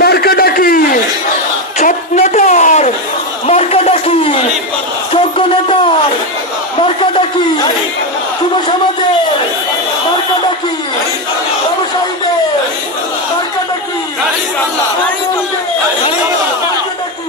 মার্কাটা কি? নেতার মার্কাটা কি? যোগ্য নেতার মার্কাটা কি? যুব সমাজের মার্কাটা কি? ব্যবসায়ীদের মার্কাটা কি? মার্কাটা কি?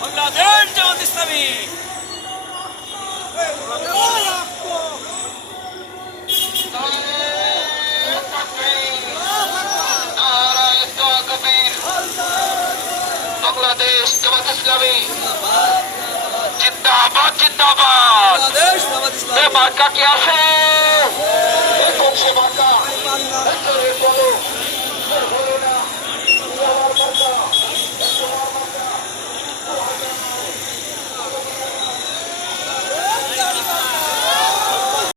বাংলাদেশ জামাত ইসলামী বাংলাদেশ জামাত ইসলামী জিন্দাবাদ জিন্দাবাদ। বাংলাদেশ জামাত ইসলামী মার্কা কি আছে?